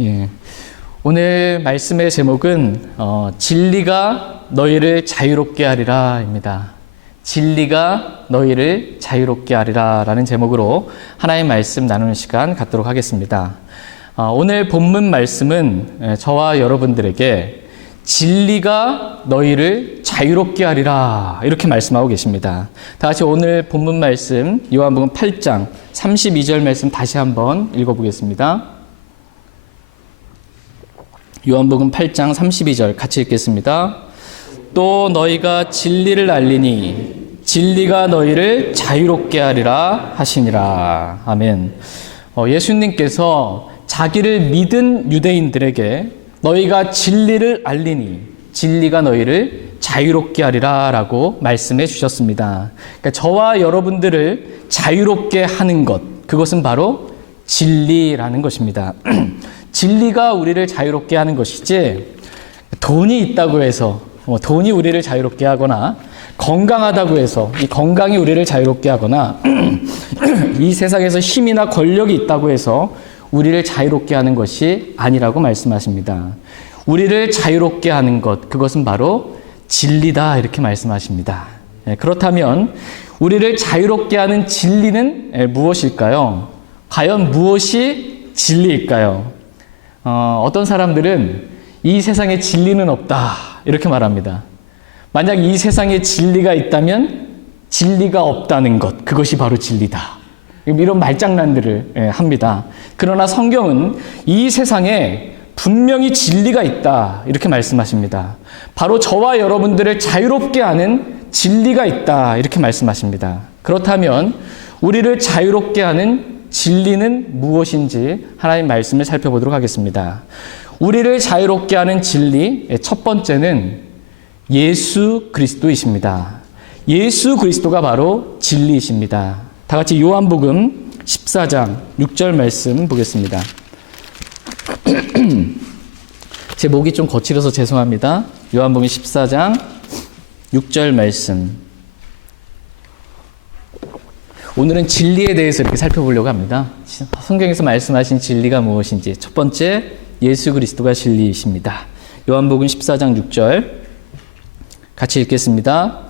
예. 오늘 말씀의 제목은 진리가 너희를 자유롭게 하리라입니다. 진리가 너희를 자유롭게 하리라 라는 제목으로 하나의 말씀 나누는 시간 갖도록 하겠습니다. 오늘 본문 말씀은 저와 여러분들에게 진리가 너희를 자유롭게 하리라 이렇게 말씀하고 계십니다. 다 같이 오늘 본문 말씀 요한복음 8장 32절 말씀 다시 한번 읽어보겠습니다. 요한복음 8장 32절 같이 읽겠습니다. 또 너희가 진리를 알리니 진리가 너희를 자유롭게 하리라 하시니라. 아멘. 예수님께서 자기를 믿은 유대인들에게 너희가 진리를 알리니 진리가 너희를 자유롭게 하리라 라고 말씀해 주셨습니다. 그러니까 저와 여러분들을 자유롭게 하는 것, 그것은 바로 진리라는 것입니다. 진리가 우리를 자유롭게 하는 것이지 돈이 있다고 해서 돈이 우리를 자유롭게 하거나 건강하다고 해서 이 건강이 우리를 자유롭게 하거나 이 세상에서 힘이나 권력이 있다고 해서 우리를 자유롭게 하는 것이 아니라고 말씀하십니다. 우리를 자유롭게 하는 것, 그것은 바로 진리다 이렇게 말씀하십니다. 그렇다면 우리를 자유롭게 하는 진리는 무엇일까요? 과연 무엇이 진리일까요? 어떤 사람들은 이 세상에 진리는 없다 이렇게 말합니다. 만약 이 세상에 진리가 있다면 진리가 없다는 것, 그것이 바로 진리다. 이런 말장난들을 합니다. 그러나 성경은 이 세상에 분명히 진리가 있다 이렇게 말씀하십니다. 바로 저와 여러분들을 자유롭게 하는 진리가 있다 이렇게 말씀하십니다. 그렇다면 우리를 자유롭게 하는 진리는 무엇인지 하나님 말씀을 살펴보도록 하겠습니다. 우리를 자유롭게 하는 진리, 첫 번째는 예수 그리스도이십니다. 예수 그리스도가 바로 진리이십니다. 다 같이 요한복음 14장 6절 말씀 보겠습니다. 제 목이 좀 거칠어서 죄송합니다. 요한복음 14장 6절 말씀. 오늘은 진리에 대해서 이렇게 살펴보려고 합니다. 성경에서 말씀하신 진리가 무엇인지. 첫 번째, 예수 그리스도가 진리이십니다. 요한복음 14장 6절 같이 읽겠습니다.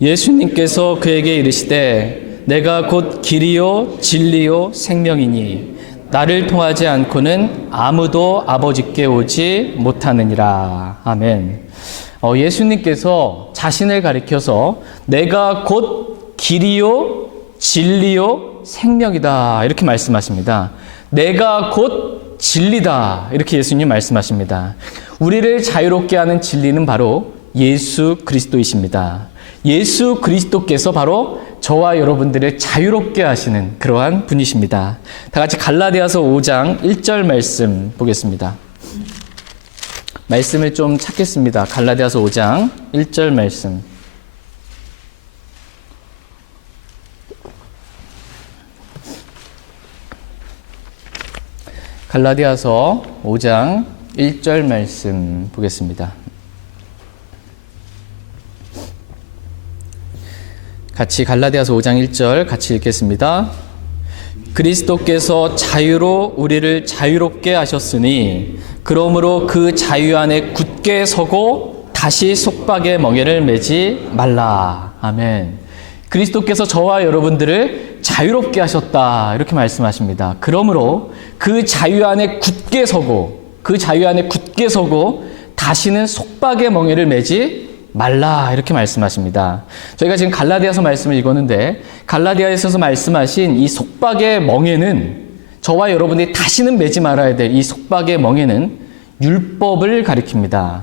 예수님께서 그에게 이르시되 내가 곧 길이요 진리요 생명이니 나를 통하지 않고는 아무도 아버지께 오지 못하느니라. 아멘. 예수님께서 자신을 가리켜서 내가 곧 길이요 진리요 생명이다 이렇게 말씀하십니다. 내가 곧 진리다 이렇게 예수님 말씀하십니다. 우리를 자유롭게 하는 진리는 바로 예수 그리스도이십니다. 예수 그리스도께서 바로 저와 여러분들을 자유롭게 하시는 그러한 분이십니다. 다 같이 갈라디아서 5장 1절 말씀 보겠습니다. 말씀을 좀 찾겠습니다. 갈라디아서 5장 1절 말씀. 갈라디아서 5장 1절 말씀 보겠습니다. 같이 갈라디아서 5장 1절 같이 읽겠습니다. 그리스도께서 자유로 우리를 자유롭게 하셨으니 그러므로 그 자유 안에 굳게 서고 다시 속박의 멍에를 매지 말라. 아멘. 그리스도께서 저와 여러분들을 자유롭게 하셨다 이렇게 말씀하십니다. 그러므로 그 자유 안에 굳게 서고 다시는 속박의 멍에를 매지 말라 이렇게 말씀하십니다. 저희가 지금 갈라디아서 말씀을 읽었는데 갈라디아에서 말씀하신 이 속박의 멍에는 저와 여러분이 다시는 매지 말아야 될 이 속박의 멍에는 율법을 가리킵니다.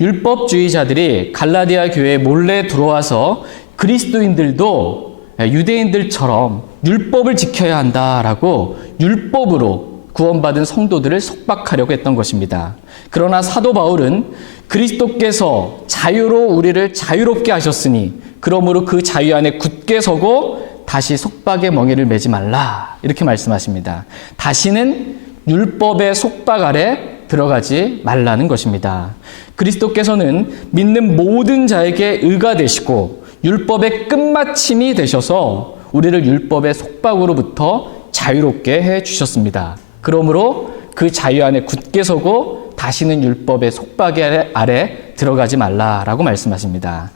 율법주의자들이 갈라디아 교회에 몰래 들어와서 그리스도인들도 유대인들처럼 율법을 지켜야 한다라고 율법으로 구원받은 성도들을 속박하려고 했던 것입니다. 그러나 사도 바울은 그리스도께서 자유로 우리를 자유롭게 하셨으니 그러므로 그 자유 안에 굳게 서고 다시 속박의 멍에를 매지 말라 이렇게 말씀하십니다. 다시는 율법의 속박 아래 들어가지 말라는 것입니다. 그리스도께서는 믿는 모든 자에게 의가 되시고 율법의 끝마침이 되셔서 우리를 율법의 속박으로부터 자유롭게 해 주셨습니다. 그러므로 그 자유 안에 굳게 서고 다시는 율법의 속박의 아래 들어가지 말라라고 말씀하십니다.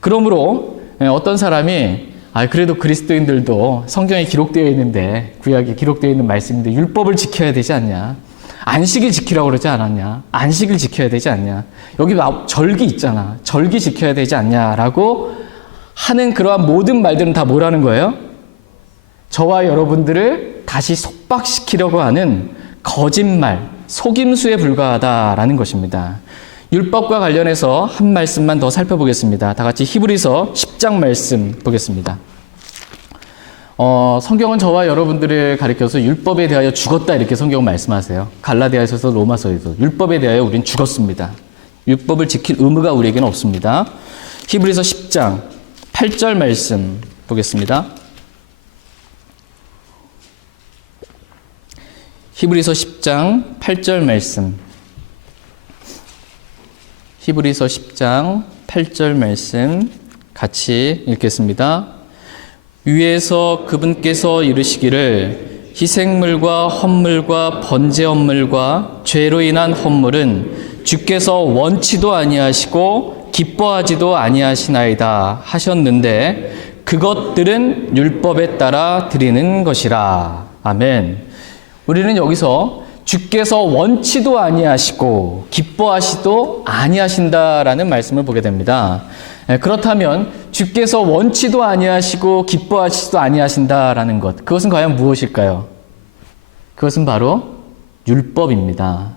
그러므로 어떤 사람이 그래도 그리스도인들도 성경에 기록되어 있는데, 구약에 기록되어 있는 말씀인데 율법을 지켜야 되지 않냐? 안식일 지키라고 그러지 않았냐? 안식일 지켜야 되지 않냐? 여기 절기 있잖아. 절기 지켜야 되지 않냐라고 하는 그러한 모든 말들은 다 뭐라는 거예요? 저와 여러분들을 다시 속박시키려고 하는 거짓말, 속임수에 불과하다라는 것입니다. 율법과 관련해서 한 말씀만 더 살펴보겠습니다. 다 같이 히브리서 10장 말씀 보겠습니다. 성경은 저와 여러분들을 가리켜서 율법에 대하여 죽었다 이렇게 성경은 말씀하세요. 갈라디아서도 로마서에도 율법에 대하여 우린 죽었습니다. 율법을 지킬 의무가 우리에게는 없습니다. 히브리서 10장 8절 말씀 보겠습니다. 히브리서 10장 8절 말씀. 히브리서 10장 8절 말씀 같이 읽겠습니다. 위에서 그분께서 이르시기를 희생물과 헌물과 번제 헌물과 죄로 인한 헌물은 주께서 원치도 아니하시고 기뻐하지도 아니하시나이다 하셨는데 그것들은 율법에 따라 드리는 것이라. 아멘. 우리는 여기서 주께서 원치도 아니하시고 기뻐하시도 아니하신다라는 말씀을 보게 됩니다. 그렇다면 주께서 원치도 아니하시고 기뻐하시도 아니하신다라는 것, 그것은 과연 무엇일까요? 그것은 바로 율법입니다.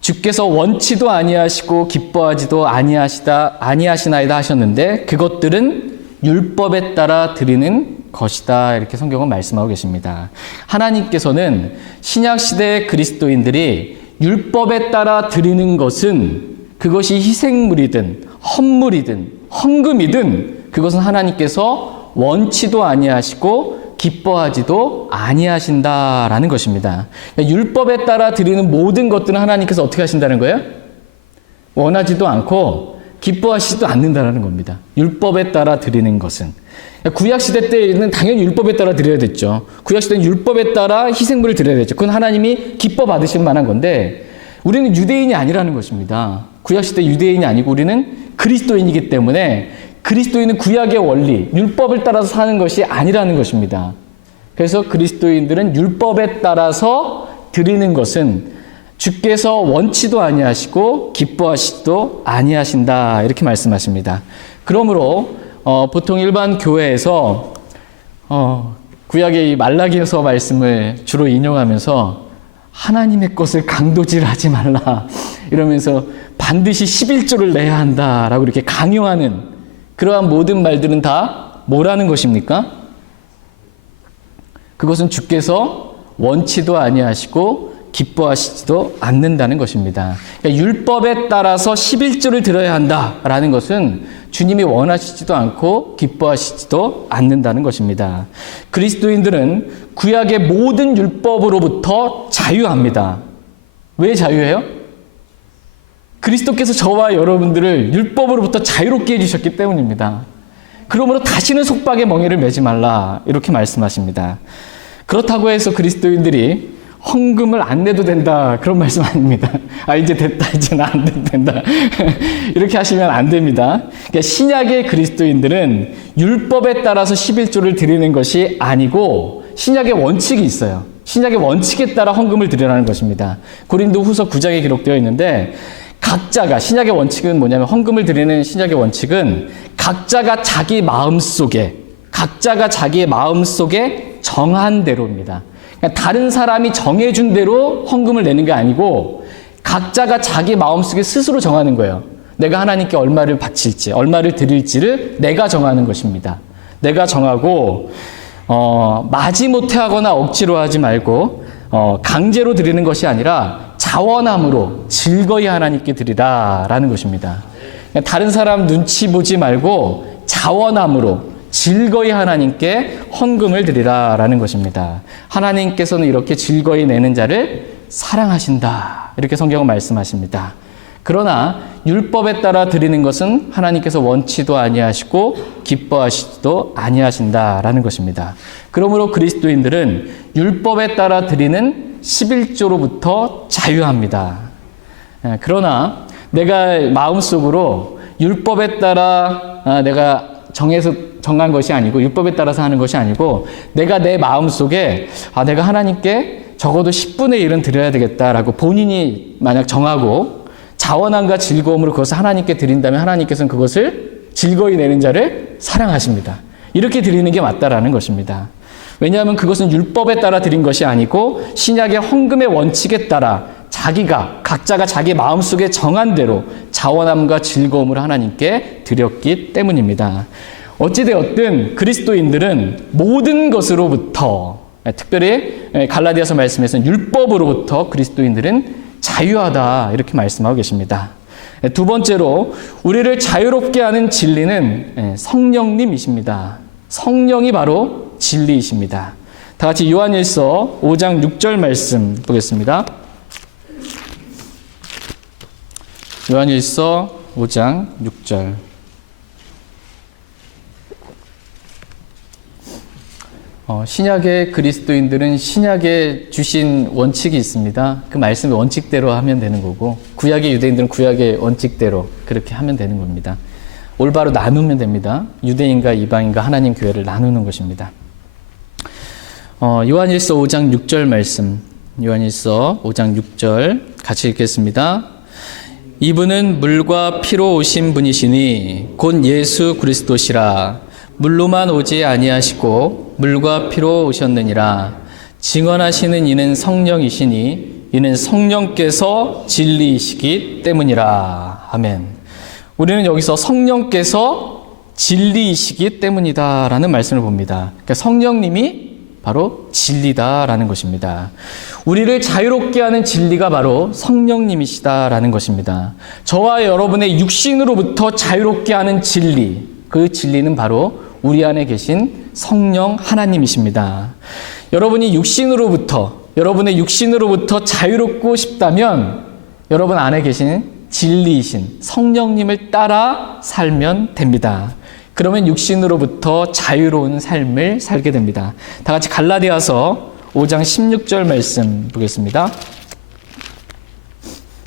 주께서 원치도 아니하시고 기뻐하지도 아니하시나이다 하셨는데 그것들은 율법에 따라 드리는 것이다 이렇게 성경은 말씀하고 계십니다. 하나님께서는 신약시대의 그리스도인들이 율법에 따라 드리는 것은 그것이 희생물이든 헌물이든 헌금이든 그것은 하나님께서 원치도 아니하시고 기뻐하지도 아니하신다라는 것입니다. 그러니까 율법에 따라 드리는 모든 것들은 하나님께서 어떻게 하신다는 거예요? 원하지도 않고 기뻐하시지도 않는다는 겁니다. 율법에 따라 드리는 것은. 구약시대 때는 당연히 율법에 따라 드려야 됐죠. 구약시대는 율법에 따라 희생물을 드려야 됐죠. 그건 하나님이 기뻐 받으실 만한 건데 우리는 유대인이 아니라는 것입니다. 구약시대 유대인이 아니고 우리는 그리스도인이기 때문에 그리스도인은 구약의 원리, 율법을 따라서 사는 것이 아니라는 것입니다. 그래서 그리스도인들은 율법에 따라서 드리는 것은 주께서 원치도 아니하시고 기뻐하시지도 아니하신다 이렇게 말씀하십니다. 그러므로 보통 일반 교회에서 구약의 이 말라기서 말씀을 주로 인용하면서 하나님의 것을 강도질하지 말라 이러면서 반드시 11조를 내야 한다라고 이렇게 강요하는 그러한 모든 말들은 다 뭐라는 것입니까? 그것은 주께서 원치도 아니하시고 기뻐하시지도 않는다는 것입니다. 그러니까 율법에 따라서 11조를 드려야 한다라는 것은 주님이 원하시지도 않고 기뻐하시지도 않는다는 것입니다. 그리스도인들은 구약의 모든 율법으로부터 자유합니다. 왜 자유해요? 그리스도께서 저와 여러분들을 율법으로부터 자유롭게 해주셨기 때문입니다. 그러므로 다시는 속박의 멍에를 매지 말라 이렇게 말씀하십니다. 그렇다고 해서 그리스도인들이 헌금을 안 내도 된다 그런 말씀 아닙니다. 이제 됐다, 이제는 안 돼도 된다 이렇게 하시면 안 됩니다. 그러니까 신약의 그리스도인들은 율법에 따라서 11조를 드리는 것이 아니고 신약의 원칙이 있어요. 신약의 원칙에 따라 헌금을 드리라는 것입니다. 고린도후서 9장에 기록되어 있는데 각자가, 신약의 원칙은 뭐냐면 헌금을 드리는 신약의 원칙은 각자가 자기의 마음속에 정한 대로입니다. 그러니까 다른 사람이 정해준 대로 헌금을 내는 게 아니고 각자가 자기 마음속에 스스로 정하는 거예요. 내가 하나님께 얼마를 바칠지, 얼마를 드릴지를 내가 정하는 것입니다. 내가 정하고 마지못해 하거나 억지로 하지 말고 강제로 드리는 것이 아니라 자원함으로 즐거이 하나님께 드리라라는 것입니다. 그러니까 다른 사람 눈치 보지 말고 자원함으로 즐거이 하나님께 헌금을 드리라라는 것입니다. 하나님께서는 이렇게 즐거이 내는 자를 사랑하신다 이렇게 성경은 말씀하십니다. 그러나 율법에 따라 드리는 것은 하나님께서 원치도 아니하시고 기뻐하시지도 아니하신다라는 것입니다. 그러므로 그리스도인들은 율법에 따라 드리는 11조로부터 자유합니다. 그러나 내가 마음속으로 율법에 따라 내가 정한 것이 아니고 율법에 따라서 하는 것이 아니고 내가 내 마음속에 내가 하나님께 적어도 10분의 1은 드려야 되겠다라고 본인이 만약 정하고 자원함과 즐거움으로 그것을 하나님께 드린다면 하나님께서는 그것을 즐거이 내는 자를 사랑하십니다. 이렇게 드리는 게 맞다라는 것입니다. 왜냐하면 그것은 율법에 따라 드린 것이 아니고 신약의 헌금의 원칙에 따라 각자가 자기 마음속에 정한 대로 자원함과 즐거움을 하나님께 드렸기 때문입니다. 어찌되었든 그리스도인들은 모든 것으로부터, 특별히 갈라디아서 말씀에서는 율법으로부터 그리스도인들은 자유하다 이렇게 말씀하고 계십니다. 두 번째로 우리를 자유롭게 하는 진리는 성령님이십니다. 성령이 바로 진리이십니다. 다 같이 요한일서 5장 6절 말씀 보겠습니다. 요한일서 5장 6절. 신약의 그리스도인들은 신약에 주신 원칙이 있습니다. 그 말씀의 원칙대로 하면 되는 거고, 구약의 유대인들은 구약의 원칙대로 그렇게 하면 되는 겁니다. 올바로 나누면 됩니다. 유대인과 이방인과 하나님 교회를 나누는 것입니다. 요한일서 5장 6절 말씀, 요한일서 5장 6절 같이 읽겠습니다. 이분은 물과 피로 오신 분이시니 곧 예수 그리스도시라. 물로만 오지 아니하시고 물과 피로 오셨느니라. 증언하시는 이는 성령이시니 이는 성령께서 진리이시기 때문이라. 아멘. 우리는 여기서 성령께서 진리이시기 때문이다라는 말씀을 봅니다. 그러니까 성령님이 바로 진리다라는 것입니다. 우리를 자유롭게 하는 진리가 바로 성령님이시다라는 것입니다. 저와 여러분의 육신으로부터 자유롭게 하는 진리, 그 진리는 바로 우리 안에 계신 성령 하나님이십니다. 여러분의 육신으로부터 자유롭고 싶다면 여러분 안에 계신 진리이신 성령님을 따라 살면 됩니다. 그러면 육신으로부터 자유로운 삶을 살게 됩니다. 다 같이 갈라디아서 5장 16절 말씀 보겠습니다.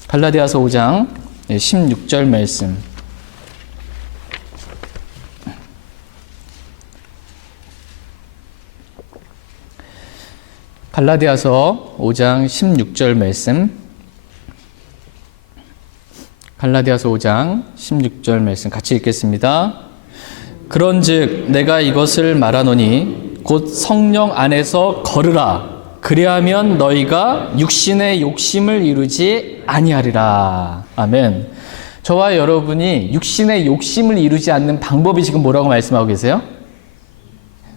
갈라디아서 5장 16절 말씀. 갈라디아서 5장 16절 말씀. 갈라디아서 5장 16절 말씀 같이 읽겠습니다. 그런즉 내가 이것을 말하노니 곧 성령 안에서 걸으라. 그리하면 너희가 육신의 욕심을 이루지 아니하리라. 아멘. 저와 여러분이 육신의 욕심을 이루지 않는 방법이 지금 뭐라고 말씀하고 계세요?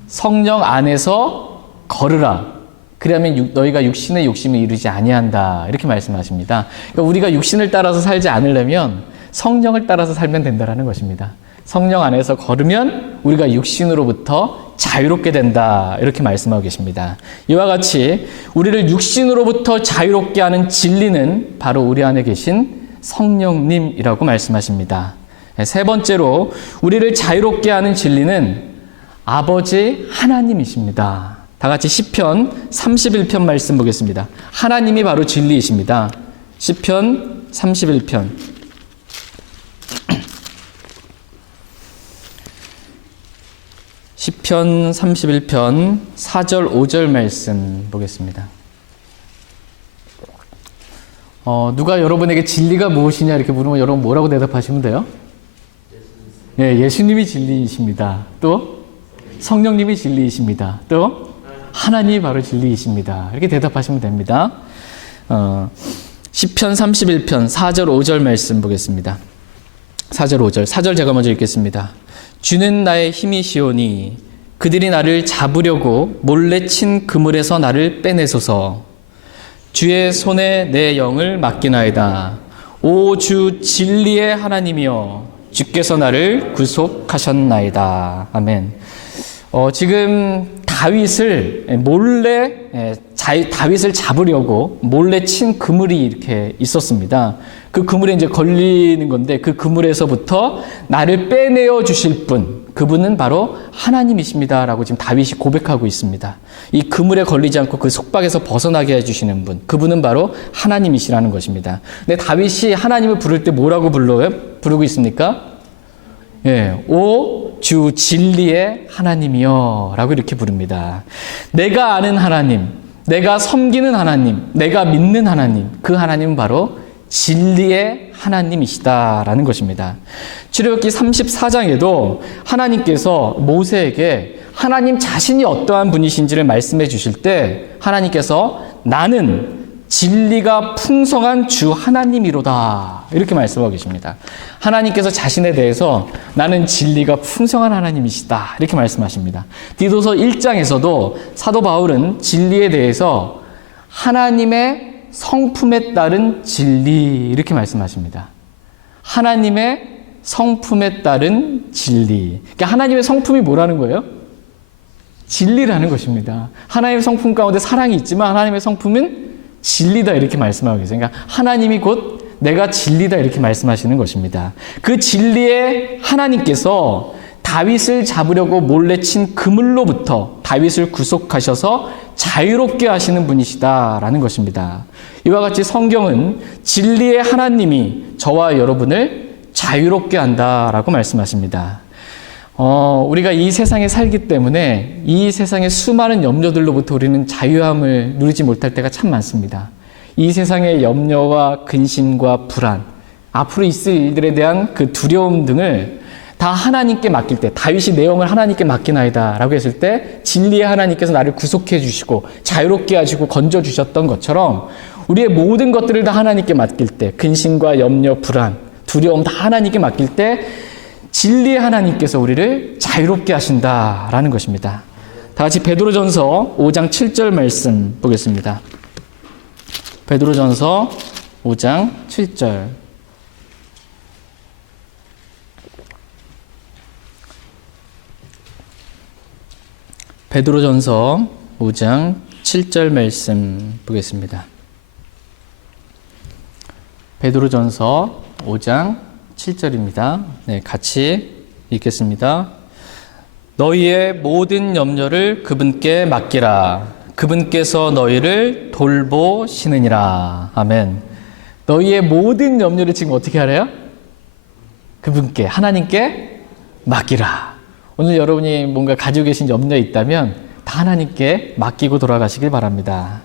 성령 안에서 걸으라. 그러면 너희가 육신의 욕심을 이루지 아니한다. 이렇게 말씀하십니다. 그러니까 우리가 육신을 따라서 살지 않으려면 성령을 따라서 살면 된다는 것입니다. 성령 안에서 걸으면 우리가 육신으로부터 자유롭게 된다. 이렇게 말씀하고 계십니다. 이와 같이 우리를 육신으로부터 자유롭게 하는 진리는 바로 우리 안에 계신 성령님이라고 말씀하십니다. 세 번째로 우리를 자유롭게 하는 진리는 아버지 하나님이십니다. 다 같이 시편 31편 말씀 보겠습니다. 하나님이 바로 진리이십니다. 시편 31편. 시편 31편 4절 5절 말씀 보겠습니다. 누가 여러분에게 진리가 무엇이냐 이렇게 물으면 여러분 뭐라고 대답하시면 돼요? 예수님이 진리이십니다. 또 성령님이 진리이십니다. 또 하나님이 바로 진리이십니다. 이렇게 대답하시면 됩니다. 시편 31편 4절 5절 말씀 보겠습니다. 4절 5절 4절 제가 먼저 읽겠습니다. 주는 나의 힘이시오니 그들이 나를 잡으려고 몰래 친 그물에서 나를 빼내소서. 주의 손에 내 영을 맡기나이다. 오 주 진리의 하나님이여 주께서 나를 구속하셨나이다. 아멘. 지금 다윗을 몰래 다윗을 잡으려고 몰래 친 그물이 이렇게 있었습니다. 그 그물에 이제 걸리는 건데 그 그물에서부터 나를 빼내어 주실 분, 그분은 바로 하나님이십니다라고 지금 다윗이 고백하고 있습니다. 이 그물에 걸리지 않고 그 속박에서 벗어나게 해주시는 분, 그분은 바로 하나님이시라는 것입니다. 근데 다윗이 하나님을 부를 때 뭐라고 부르고 있습니까? 예, 오 주 진리의 하나님이여 라고 이렇게 부릅니다. 내가 아는 하나님, 내가 섬기는 하나님, 내가 믿는 하나님, 그 하나님은 바로 진리의 하나님이시다라는 것입니다. 출애굽기 34장에도 하나님께서 모세에게 하나님 자신이 어떠한 분이신지를 말씀해 주실 때 하나님께서 나는 진리가 풍성한 주 하나님이로다 이렇게 말씀하고 계십니다. 하나님께서 자신에 대해서 나는 진리가 풍성한 하나님이시다 이렇게 말씀하십니다. 디도서 1장에서도 사도 바울은 진리에 대해서 하나님의 성품에 따른 진리 이렇게 말씀하십니다. 하나님의 성품에 따른 진리. 그러니까 하나님의 성품이 뭐라는 거예요? 진리라는 것입니다. 하나님의 성품 가운데 사랑이 있지만 하나님의 성품은 진리다 이렇게 말씀하고 계세요. 그러니까 하나님이 곧 내가 진리다 이렇게 말씀하시는 것입니다. 그 진리의 하나님께서 다윗을 잡으려고 몰래 친 그물로부터 다윗을 구속하셔서 자유롭게 하시는 분이시다라는 것입니다. 이와 같이 성경은 진리의 하나님이 저와 여러분을 자유롭게 한다라고 말씀하십니다. 우리가 이 세상에 살기 때문에 이 세상의 수많은 염려들로부터 우리는 자유함을 누리지 못할 때가 참 많습니다. 이 세상의 염려와 근심과 불안, 앞으로 있을 일들에 대한 그 두려움 등을 다 하나님께 맡길 때, 다윗이 내 영을 하나님께 맡기나이다 라고 했을 때 진리의 하나님께서 나를 구속해 주시고 자유롭게 하시고 건져 주셨던 것처럼 우리의 모든 것들을 다 하나님께 맡길 때, 근심과 염려, 불안, 두려움 다 하나님께 맡길 때 진리의 하나님께서 우리를 자유롭게 하신다라는 것입니다. 다 같이 베드로전서 5장 7절 말씀 보겠습니다. 베드로전서 5장 7절. 베드로전서 5장 7절 말씀 보겠습니다. 베드로전서 5장 7절입니다. 네, 같이 읽겠습니다. 너희의 모든 염려를 그분께 맡기라. 그분께서 너희를 돌보시느니라. 아멘. 너희의 모든 염려를 지금 어떻게 하래요? 그분께, 하나님께 맡기라. 오늘 여러분이 뭔가 가지고 계신 염려 있다면 다 하나님께 맡기고 돌아가시길 바랍니다.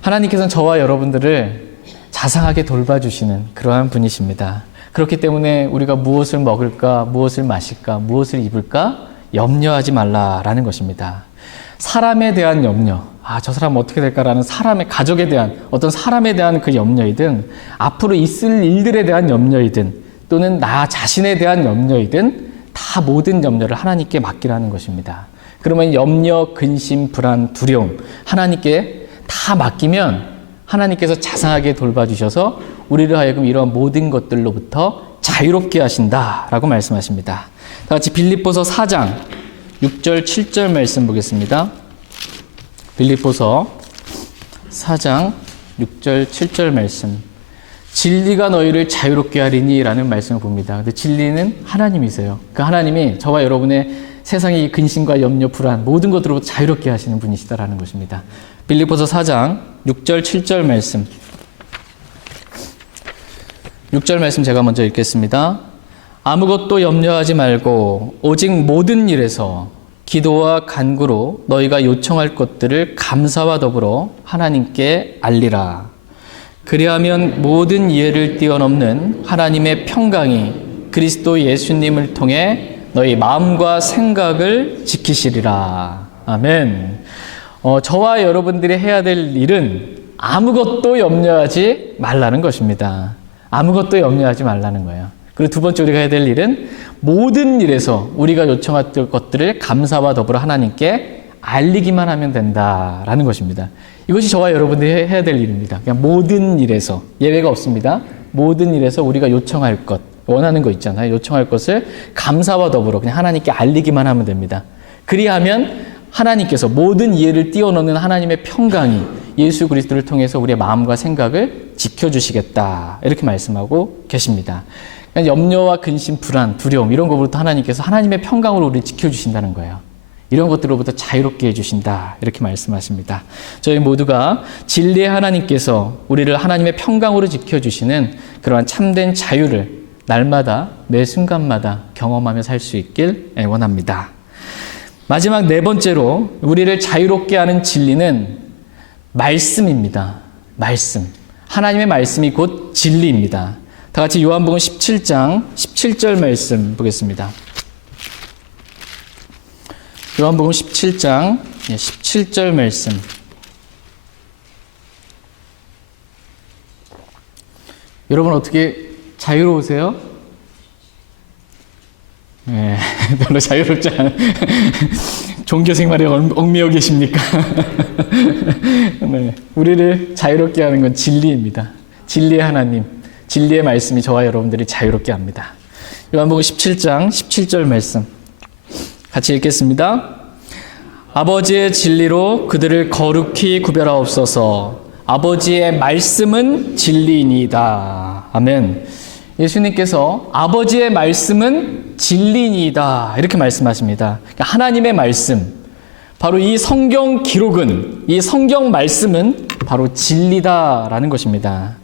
하나님께서는 저와 여러분들을 자상하게 돌봐주시는 그러한 분이십니다. 그렇기 때문에 우리가 무엇을 먹을까, 무엇을 마실까, 무엇을 입을까 염려하지 말라라는 것입니다. 사람에 대한 염려, 저 사람 어떻게 될까라는 사람의, 가족에 대한, 어떤 사람에 대한 그 염려이든 앞으로 있을 일들에 대한 염려이든 또는 나 자신에 대한 염려이든 다 모든 염려를 하나님께 맡기라는 것입니다. 그러면 염려, 근심, 불안, 두려움 하나님께 다 맡기면 하나님께서 자상하게 돌봐주셔서 우리를 하여금 이러한 모든 것들로부터 자유롭게 하신다라고 말씀하십니다. 다 같이 빌립보서 4장 6절 7절 말씀 보겠습니다. 빌립보서 4장 6절 7절 말씀. 진리가 너희를 자유롭게 하리니 라는 말씀을 봅니다. 근데 진리는 하나님이세요. 그 하나님이 저와 여러분의 세상의 근심과 염려, 불안 모든 것들로부터 자유롭게 하시는 분이시다라는 것입니다. 빌립보서 4장 6절 7절 말씀. 6절 말씀 제가 먼저 읽겠습니다. 아무것도 염려하지 말고 오직 모든 일에서 기도와 간구로 너희가 요청할 것들을 감사와 더불어 하나님께 알리라. 그리하면 모든 이해를 뛰어넘는 하나님의 평강이 그리스도 예수님을 통해 너희 마음과 생각을 지키시리라. 아멘. 저와 여러분들이 해야 될 일은 아무것도 염려하지 말라는 것입니다. 아무것도 염려하지 말라는 거예요. 그리고 두 번째 우리가 해야 될 일은 모든 일에서 우리가 요청할 것들을 감사와 더불어 하나님께 알리기만 하면 된다라는 것입니다. 이것이 저와 여러분들이 해야 될 일입니다. 그냥 모든 일에서, 예외가 없습니다. 모든 일에서 우리가 요청할 것, 원하는 거 있잖아요. 요청할 것을 감사와 더불어 그냥 하나님께 알리기만 하면 됩니다. 그리하면 하나님께서 모든 이해를 뛰어넘는 하나님의 평강이 예수 그리스도를 통해서 우리의 마음과 생각을 지켜주시겠다. 이렇게 말씀하고 계십니다. 염려와 근심, 불안, 두려움 이런 것부터 하나님께서 하나님의 평강으로 우리를 지켜주신다는 거예요. 이런 것들로부터 자유롭게 해주신다. 이렇게 말씀하십니다. 저희 모두가 진리의 하나님께서 우리를 하나님의 평강으로 지켜주시는 그러한 참된 자유를 날마다 매 순간마다 경험하며 살 수 있길 원합니다. 마지막 네 번째로 우리를 자유롭게 하는 진리는 말씀입니다. 말씀. 하나님의 말씀이 곧 진리입니다. 다 같이 요한복음 17장 17절 말씀 보겠습니다. 요한복음 17장 17절 말씀. 여러분 어떻게 자유로우세요? 네, 별로 자유롭지 않은 종교 생활에 얽매여 계십니까? 네, 우리를 자유롭게 하는 건 진리입니다. 진리의 하나님, 진리의 말씀이 저와 여러분들이 자유롭게 합니다. 요한복음 17장 17절 말씀 같이 읽겠습니다. 아버지의 진리로 그들을 거룩히 구별하옵소서. 아버지의 말씀은 진리이니이다. 아멘. 예수님께서 아버지의 말씀은 진리이다 이렇게 말씀하십니다. 그러니까 하나님의 말씀, 바로 이 성경 기록은, 이 성경 말씀은 바로 진리다라는 것입니다.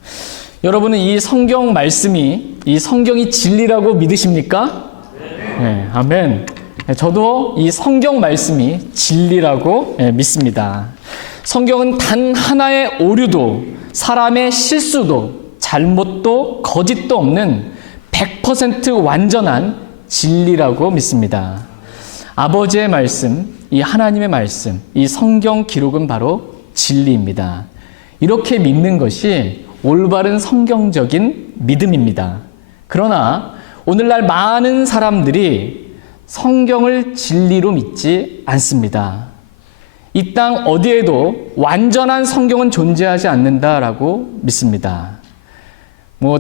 여러분은 이 성경 말씀이, 이 성경이 진리라고 믿으십니까? 네, 아멘. 저도 이 성경 말씀이 진리라고 믿습니다. 성경은 단 하나의 오류도, 사람의 실수도, 잘못도 거짓도 없는 100% 완전한 진리라고 믿습니다. 아버지의 말씀, 이 하나님의 말씀, 이 성경 기록은 바로 진리입니다. 이렇게 믿는 것이 올바른 성경적인 믿음입니다. 그러나 오늘날 많은 사람들이 성경을 진리로 믿지 않습니다. 이 땅 어디에도 완전한 성경은 존재하지 않는다라고 믿습니다.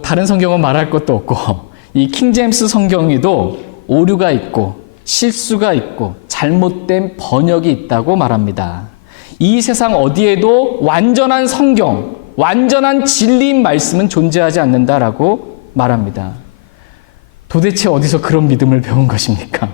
다른 성경은 말할 것도 없고 이 킹제임스 성경에도 오류가 있고 실수가 있고 잘못된 번역이 있다고 말합니다. 이 세상 어디에도 완전한 성경, 완전한 진리인 말씀은 존재하지 않는다라고 말합니다. 도대체 어디서 그런 믿음을 배운 것입니까?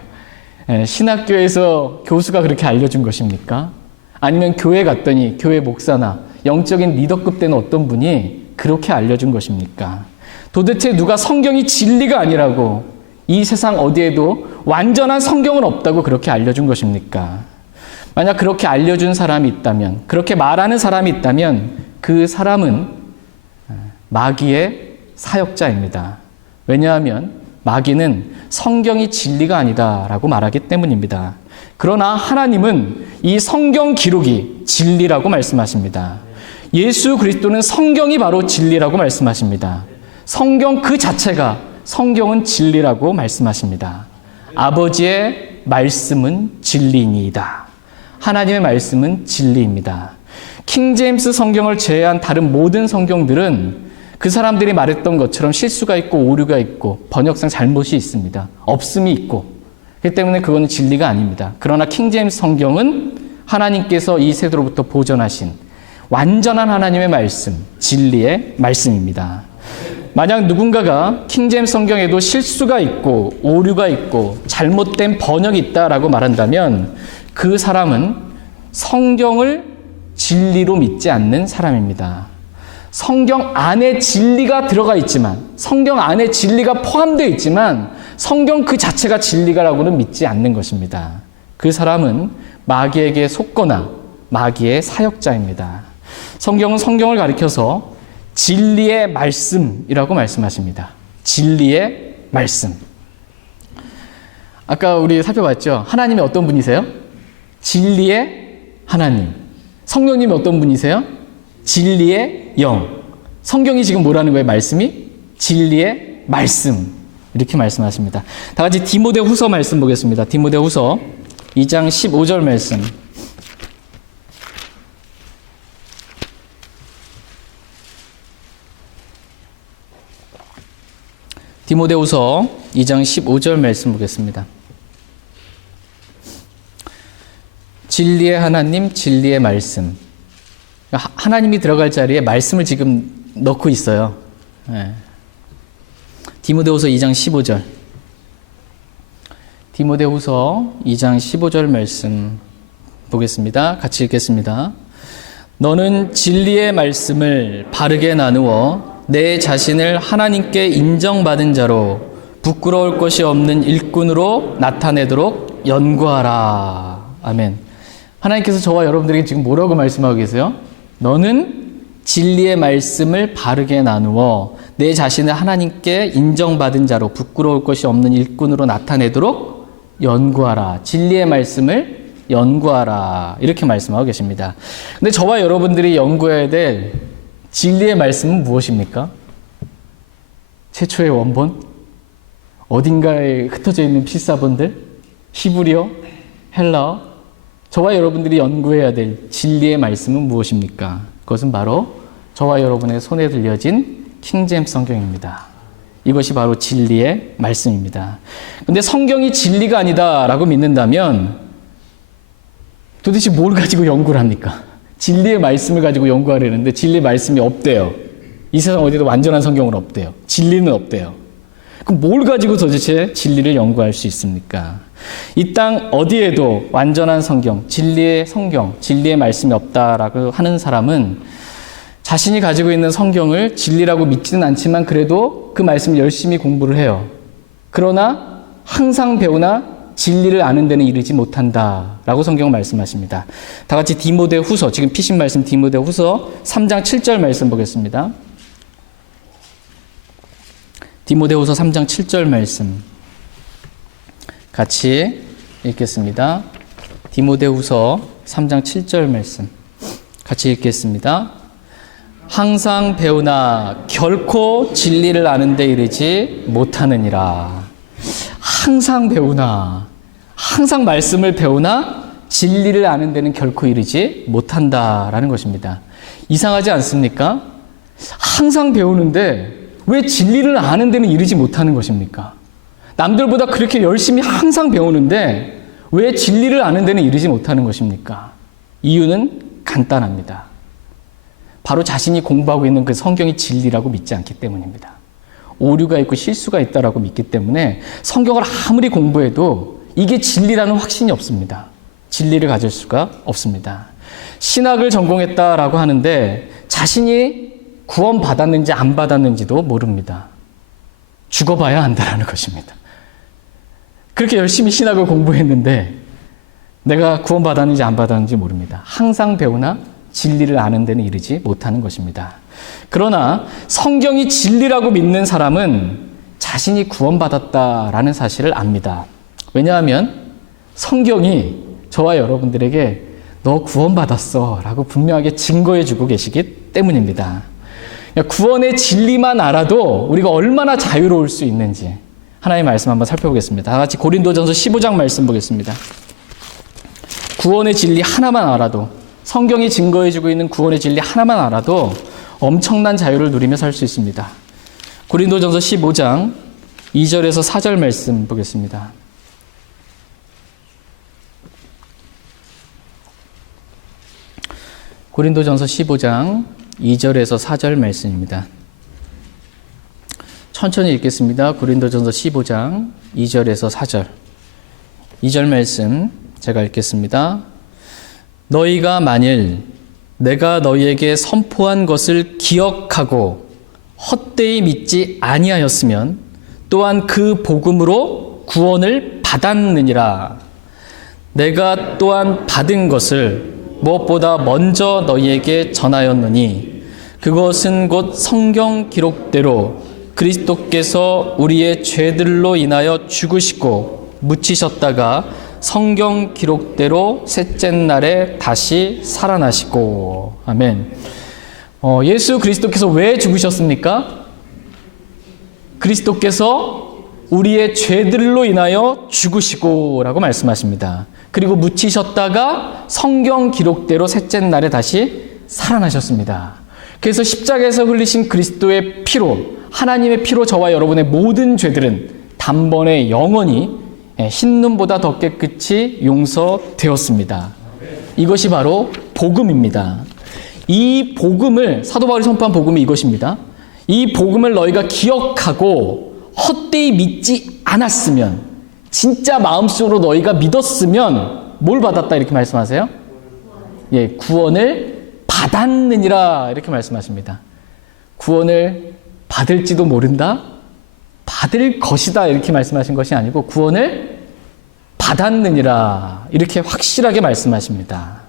신학교에서 교수가 그렇게 알려준 것입니까? 아니면 교회 갔더니 교회 목사나 영적인 리더급 되는 어떤 분이 그렇게 알려준 것입니까? 도대체 누가 성경이 진리가 아니라고, 이 세상 어디에도 완전한 성경은 없다고 그렇게 알려준 것입니까? 만약 그렇게 알려준 사람이 있다면, 그렇게 말하는 사람이 있다면 그 사람은 마귀의 사역자입니다. 왜냐하면 마귀는 성경이 진리가 아니다라고 말하기 때문입니다. 그러나 하나님은 이 성경 기록이 진리라고 말씀하십니다. 예수 그리스도는 성경이 바로 진리라고 말씀하십니다. 성경 그 자체가, 성경은 진리라고 말씀하십니다. 아버지의 말씀은 진리이니이다. 하나님의 말씀은 진리입니다. 킹제임스 성경을 제외한 다른 모든 성경들은 그 사람들이 말했던 것처럼 실수가 있고 오류가 있고 번역상 잘못이 있습니다. 없음이 있고, 그렇기 때문에 그건 진리가 아닙니다. 그러나 킹제임스 성경은 하나님께서 이 세대로부터 보존하신 완전한 하나님의 말씀, 진리의 말씀입니다. 만약 누군가가 킹제임스 성경에도 실수가 있고 오류가 있고 잘못된 번역이 있다라고 말한다면 그 사람은 성경을 진리로 믿지 않는 사람입니다. 성경 안에 진리가 들어가 있지만, 성경 안에 진리가 포함되어 있지만 성경 그 자체가 진리가라고는 믿지 않는 것입니다. 그 사람은 마귀에게 속거나 마귀의 사역자입니다. 성경은 성경을 가리켜서 진리의 말씀이라고 말씀하십니다. 진리의 말씀. 아까 우리 살펴봤죠? 하나님이 어떤 분이세요? 진리의 하나님. 성령님이 어떤 분이세요? 진리의 영. 성경이 지금 뭐라는 거예요? 말씀이? 진리의 말씀. 이렇게 말씀하십니다. 다 같이 디모데후서 말씀 보겠습니다. 디모데후서 2장 15절 말씀. 디모데후서 2장 15절 말씀 보겠습니다. 진리의 하나님, 진리의 말씀. 하나님이 들어갈 자리에 말씀을 지금 넣고 있어요. 네. 디모데후서 2장 15절. 디모데후서 2장 15절 말씀 보겠습니다. 같이 읽겠습니다. 너는 진리의 말씀을 바르게 나누어 내 자신을 하나님께 인정받은 자로 부끄러울 것이 없는 일꾼으로 나타내도록 연구하라. 아멘. 하나님께서 저와 여러분들에게 지금 뭐라고 말씀하고 계세요? 너는 진리의 말씀을 바르게 나누어 내 자신을 하나님께 인정받은 자로 부끄러울 것이 없는 일꾼으로 나타내도록 연구하라. 진리의 말씀을 연구하라. 이렇게 말씀하고 계십니다. 근데 저와 여러분들이 연구해야 될 진리의 말씀은 무엇입니까? 최초의 원본? 어딘가에 흩어져 있는 필사본들? 히브리어? 헬라어? 저와 여러분들이 연구해야 될 진리의 말씀은 무엇입니까? 그것은 바로 저와 여러분의 손에 들려진 킹제임스 성경입니다. 이것이 바로 진리의 말씀입니다. 근데 성경이 진리가 아니다라고 믿는다면 도대체 뭘 가지고 연구를 합니까? 진리의 말씀을 가지고 연구하려는데 진리의 말씀이 없대요. 이 세상 어디도 완전한 성경은 없대요. 진리는 없대요. 그럼 뭘 가지고 도대체 진리를 연구할 수 있습니까? 이 땅 어디에도 완전한 성경, 진리의 말씀이 없다라고 하는 사람은 자신이 가지고 있는 성경을 진리라고 믿지는 않지만 그래도 그 말씀을 열심히 공부를 해요. 그러나 항상 배우나 진리를 아는 데는 이르지 못한다라고 성경은 말씀하십니다. 다 같이 디모데후서, 지금 피신 말씀 디모데후서 3장 7절 말씀 보겠습니다. 디모데후서 3장 7절 말씀 같이 읽겠습니다. 디모데후서 3장 7절 말씀 같이 읽겠습니다. 항상 배우나 결코 진리를 아는 데 이르지 못하느니라. 항상 배우나, 항상 말씀을 배우나 진리를 아는 데는 결코 이르지 못한다라는 것입니다. 이상하지 않습니까? 항상 배우는데 왜 진리를 아는 데는 이르지 못하는 것입니까? 남들보다 그렇게 열심히 항상 배우는데 왜 진리를 아는 데는 이르지 못하는 것입니까? 이유는 간단합니다. 바로 자신이 공부하고 있는 그 성경이 진리라고 믿지 않기 때문입니다. 오류가 있고 실수가 있다라고 믿기 때문에 성경을 아무리 공부해도 이게 진리라는 확신이 없습니다. 진리를 가질 수가 없습니다. 신학을 전공했다라고 하는데 자신이 구원받았는지 안 받았는지도 모릅니다. 죽어봐야 안다라는 것입니다. 그렇게 열심히 신학을 공부했는데 내가 구원받았는지 안 받았는지 모릅니다. 항상 배우나 진리를 아는 데는 이르지 못하는 것입니다. 그러나 성경이 진리라고 믿는 사람은 자신이 구원받았다라는 사실을 압니다. 왜냐하면 성경이 저와 여러분들에게 너 구원받았어 라고 분명하게 증거해 주고 계시기 때문입니다. 구원의 진리만 알아도 우리가 얼마나 자유로울 수 있는지 하나님의 말씀 한번 살펴보겠습니다. 다 같이 고린도전서 15장 말씀 보겠습니다. 구원의 진리 하나만 알아도, 성경이 증거해 주고 있는 구원의 진리 하나만 알아도 엄청난 자유를 누리며 살 수 있습니다. 고린도전서 15장 2절에서 4절 말씀 보겠습니다. 고린도전서 15장 2절에서 4절 말씀입니다. 천천히 읽겠습니다. 고린도전서 15장 2절에서 4절. 2절 말씀 제가 읽겠습니다. 너희가 만일 내가 너희에게 선포한 것을 기억하고 헛되이 믿지 아니하였으면 또한 그 복음으로 구원을 받았느니라. 내가 또한 받은 것을 무엇보다 먼저 너희에게 전하였느니 그것은 곧 성경 기록대로 그리스도께서 우리의 죄들로 인하여 죽으시고 묻히셨다가 성경 기록대로 셋째 날에 다시 살아나시고. 아멘. 예수 그리스도께서 왜 죽으셨습니까? 그리스도께서 우리의 죄들로 인하여 죽으시고 라고 말씀하십니다. 그리고 묻히셨다가 성경 기록대로 셋째 날에 다시 살아나셨습니다. 그래서 십자가에서 흘리신 그리스도의 피로, 하나님의 피로 저와 여러분의 모든 죄들은 단번에 영원히 흰눈보다 더 깨끗이 용서되었습니다. 이것이 바로 복음입니다. 이 복음을, 사도 바울이 선포한 복음이 이것입니다. 이 복음을 너희가 기억하고 헛되이 믿지 않았으면, 진짜 마음속으로 너희가 믿었으면 뭘 받았다 이렇게 말씀하세요? 예, 구원을 받았느니라 이렇게 말씀하십니다. 구원을 받을지도 모른다? 받을 것이다 이렇게 말씀하신 것이 아니고 구원을 받았느니라 이렇게 확실하게 말씀하십니다.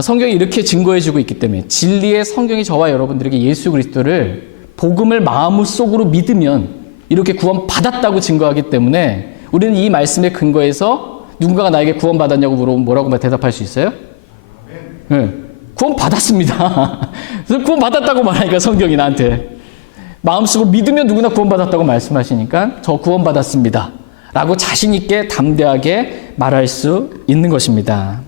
성경이 이렇게 증거해주고 있기 때문에, 진리의 성경이 저와 여러분들에게 예수 그리스도를 복음을 마음속으로 믿으면 이렇게 구원받았다고 증거하기 때문에 우리는 이 말씀의 근거에서 누군가가 나에게 구원받았냐고 물어보면 뭐라고 대답할 수 있어요? 네, 구원받았습니다. 그래서 구원받았다고 말하니까 성경이 나한테 마음속으로 믿으면 누구나 구원받았다고 말씀하시니까 저 구원받았습니다 라고 자신 있게 담대하게 말할 수 있는 것입니다.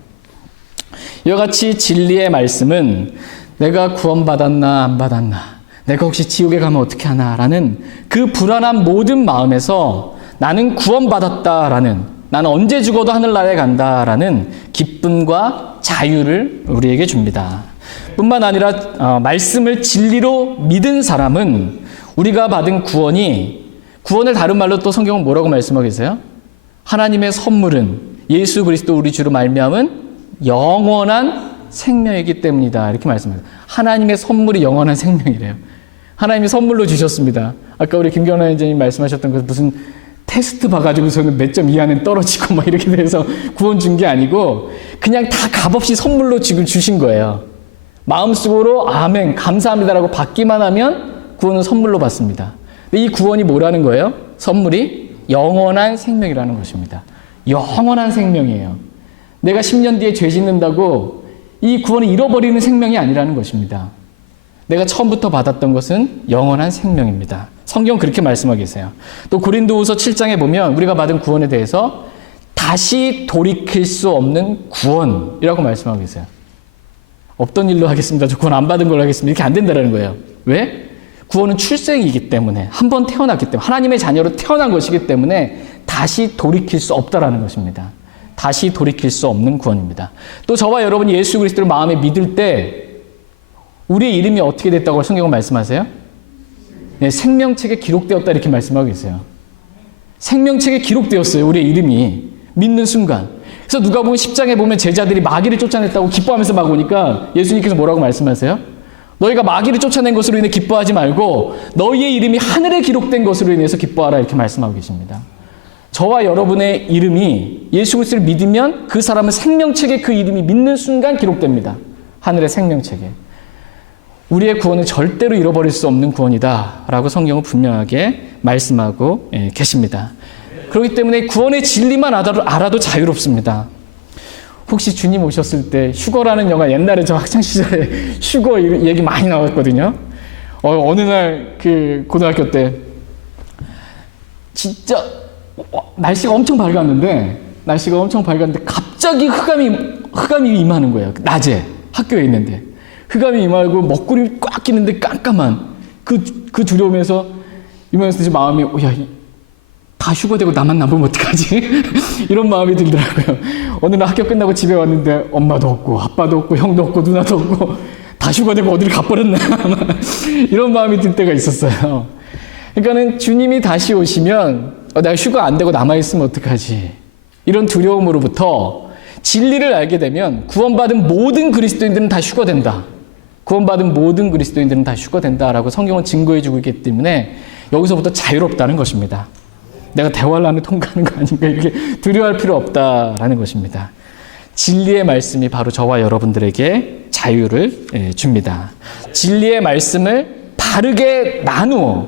이와 같이 진리의 말씀은 내가 구원받았나 안 받았나, 내가 혹시 지옥에 가면 어떻게 하나 라는 그 불안한 모든 마음에서 나는 구원받았다라는, 나는 언제 죽어도 하늘나라에 간다라는 기쁨과 자유를 우리에게 줍니다. 뿐만 아니라 말씀을 진리로 믿은 사람은 우리가 받은 구원을 다른 말로 또 성경은 뭐라고 말씀하고 계세요? 하나님의 선물은 예수 그리스도 우리 주로 말미암은 영원한 생명이기 때문이다 이렇게 말씀합니다. 하나님의 선물이 영원한 생명이래요. 하나님이 선물로 주셨습니다. 아까 우리 김경란 회장님 말씀하셨던 것, 무슨 테스트 봐가지고서는 몇 점 이하는 떨어지고 막 이렇게 돼서 구원 준 게 아니고 그냥 다 값없이 선물로 지금 주신 거예요. 마음속으로 아멘 감사합니다라고 받기만 하면 구원은 선물로 받습니다. 근데 이 구원이 뭐라는 거예요? 선물이 영원한 생명이라는 것입니다. 영원한 생명이에요. 내가 10년 뒤에 죄 짓는다고 이 구원을 잃어버리는 생명이 아니라는 것입니다. 내가 처음부터 받았던 것은 영원한 생명입니다. 성경 그렇게 말씀하고 계세요. 또 고린도후서 7장에 보면 우리가 받은 구원에 대해서 다시 돌이킬 수 없는 구원이라고 말씀하고 계세요. 없던 일로 하겠습니다. 저 구원 안 받은 걸로 하겠습니다. 이렇게 안 된다는 거예요. 왜? 구원은 출생이기 때문에, 한 번 태어났기 때문에, 하나님의 자녀로 태어난 것이기 때문에 다시 돌이킬 수 없다라는 것입니다. 다시 돌이킬 수 없는 구원입니다. 또 저와 여러분이 예수 그리스도를 마음에 믿을 때 우리의 이름이 어떻게 됐다고 성경은 말씀하세요? 네, 생명책에 기록되었다 이렇게 말씀하고 계세요. 생명책에 기록되었어요. 우리의 이름이 믿는 순간. 그래서 누가 보면 10장에 보면 제자들이 마귀를 쫓아냈다고 기뻐하면서 막 오니까 예수님께서 뭐라고 말씀하세요? 너희가 마귀를 쫓아낸 것으로 인해 기뻐하지 말고 너희의 이름이 하늘에 기록된 것으로 인해서 기뻐하라 이렇게 말씀하고 계십니다. 저와 여러분의 이름이 예수 그리스도를 믿으면 그 사람은 생명책에 그 이름이 믿는 순간 기록됩니다. 하늘의 생명책에. 우리의 구원은 절대로 잃어버릴 수 없는 구원이다 라고 성경은 분명하게 말씀하고 계십니다. 그렇기 때문에 구원의 진리만 알아도 자유롭습니다. 혹시 주님 오셨을 때 휴거라는 영화, 옛날에 저 학창시절에 휴거 얘기 많이 나왔거든요. 어느 날 그 고등학교 때 진짜 날씨가 엄청 밝았는데 갑자기 흑암이 임하는 거예요. 낮에 학교에 있는데 흑암이 임하고 먹구름이 꽉 끼는데 깜깜한 그 두려움에서 임하면서 마음이 다 휴거되고 나만 남으면 어떡하지? 이런 마음이 들더라고요. 어느 날 학교 끝나고 집에 왔는데 엄마도 없고 아빠도 없고 형도 없고 누나도 없고 다 휴거되고 어디를 가버렸나 이런 마음이 들 때가 있었어요. 그러니까는 주님이 다시 오시면 내가 휴거 안 되고 남아있으면 어떡하지? 이런 두려움으로부터 진리를 알게 되면 구원받은 모든 그리스도인들은 다 휴거된다. 구원받은 모든 그리스도인들은 다 휴거된다라고 성경은 증거해주고 있기 때문에 여기서부터 자유롭다는 것입니다. 내가 대환란을 통과하는 거 아닌가 이렇게 두려워할 필요 없다라는 것입니다. 진리의 말씀이 바로 저와 여러분들에게 자유를 줍니다. 진리의 말씀을 바르게 나누어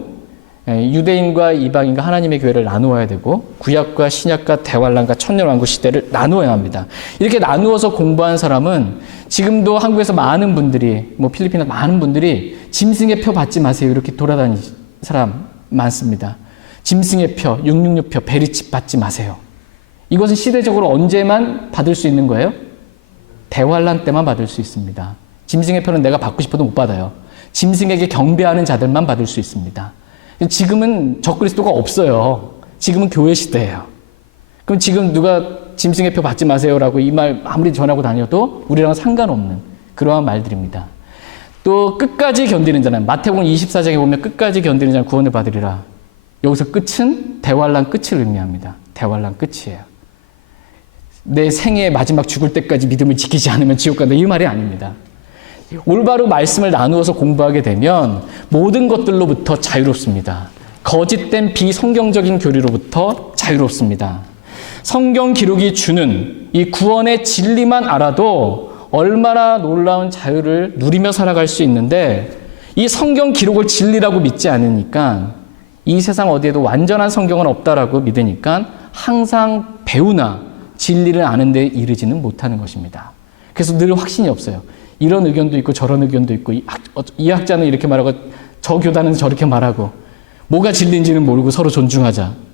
유대인과 이방인과 하나님의 교회를 나누어야 되고 구약과 신약과 대환란과 천년왕국 시대를 나누어야 합니다. 이렇게 나누어서 공부한 사람은 지금도 한국에서 많은 분들이 필리핀에 많은 분들이 짐승의 표 받지 마세요 이렇게 돌아다니는 사람 많습니다. 짐승의 표, 666표, 베리칩 받지 마세요. 이것은 시대적으로 언제만 받을 수 있는 거예요? 대환란 때만 받을 수 있습니다. 짐승의 표는 내가 받고 싶어도 못 받아요. 짐승에게 경배하는 자들만 받을 수 있습니다. 지금은 적그리스도가 없어요. 지금은 교회 시대예요. 그럼 지금 누가 짐승의 표 받지 마세요라고 이 말 아무리 전하고 다녀도 우리랑은 상관없는 그러한 말들입니다. 또 끝까지 견디는 자는 마태복음 24장에 보면 끝까지 견디는 자는 구원을 받으리라. 여기서 끝은 대환란 끝을 의미합니다. 대환란 끝이에요. 내 생애 마지막 죽을 때까지 믿음을 지키지 않으면 지옥 간다 이 말이 아닙니다. 올바로 말씀을 나누어서 공부하게 되면 모든 것들로부터 자유롭습니다. 거짓된 비성경적인 교리로부터 자유롭습니다. 성경 기록이 주는 이 구원의 진리만 알아도 얼마나 놀라운 자유를 누리며 살아갈 수 있는데 이 성경 기록을 진리라고 믿지 않으니까 이 세상 어디에도 완전한 성경은 없다라고 믿으니까 항상 배우나 진리를 아는 데 이르지는 못하는 것입니다. 그래서 늘 확신이 없어요. 이런 의견도 있고 저런 의견도 있고 이 학자는 이렇게 말하고 저 교단은 저렇게 말하고 뭐가 진리인지는 모르고 서로 존중하자.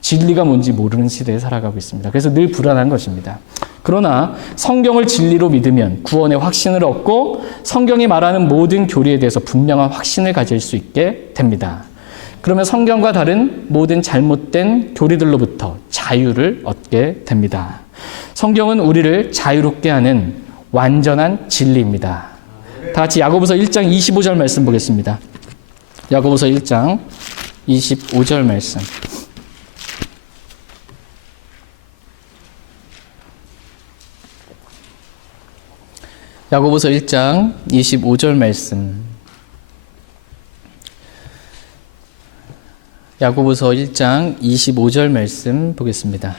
진리가 뭔지 모르는 시대에 살아가고 있습니다. 그래서 늘 불안한 것입니다. 그러나 성경을 진리로 믿으면 구원의 확신을 얻고 성경이 말하는 모든 교리에 대해서 분명한 확신을 가질 수 있게 됩니다. 그러면 성경과 다른 모든 잘못된 교리들로부터 자유를 얻게 됩니다. 성경은 우리를 자유롭게 하는 완전한 진리입니다. 다 같이 야고보서 1장 25절 말씀 보겠습니다. 야고보서 1장 25절 말씀. 야고보서 1장 25절 말씀. 야고보서 1장 25절 말씀 보겠습니다.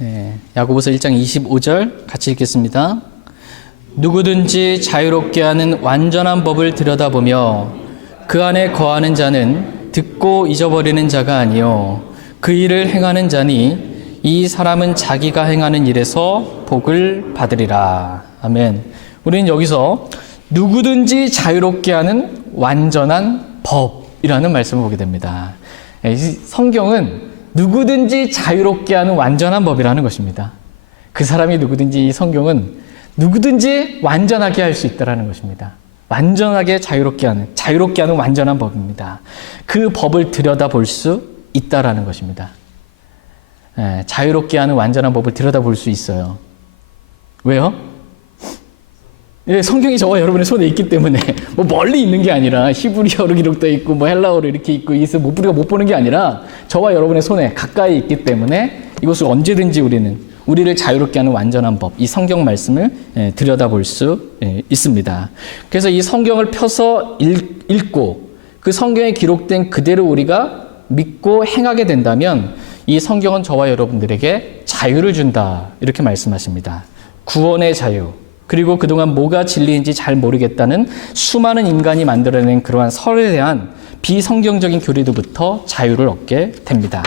네, 야고보서 1장 25절 같이 읽겠습니다. 누구든지 자유롭게 하는 완전한 법을 들여다보며 그 안에 거하는 자는 듣고 잊어버리는 자가 아니요 그 일을 행하는 자니 이 사람은 자기가 행하는 일에서 복을 받으리라. 아멘. 우리는 여기서 누구든지 자유롭게 하는 완전한 법이라는 말씀을 보게 됩니다. 성경은 누구든지 자유롭게 하는 완전한 법이라는 것입니다. 그 사람이 누구든지 이 성경은 누구든지 완전하게 할 수 있다는 것입니다. 완전하게 자유롭게 하는 완전한 법입니다. 그 법을 들여다볼 수 있다는 것입니다. 자유롭게 하는 완전한 법을 들여다볼 수 있어요. 왜요? 성경이 저와 여러분의 손에 있기 때문에 뭐 멀리 있는 게 아니라 히브리어로 기록되어 있고 뭐 헬라어로 이렇게 있고 있어 우리가 못 보는 게 아니라 저와 여러분의 손에 가까이 있기 때문에 이것을 언제든지 우리를 자유롭게 하는 완전한 법, 이 성경 말씀을 들여다볼 수 있습니다. 그래서 이 성경을 펴서 읽고 그 성경에 기록된 그대로 우리가 믿고 행하게 된다면 이 성경은 저와 여러분들에게 자유를 준다 이렇게 말씀하십니다. 구원의 자유, 그리고 그동안 뭐가 진리인지 잘 모르겠다는 수많은 인간이 만들어낸 그러한 설에 대한 비성경적인 교리도부터 자유를 얻게 됩니다.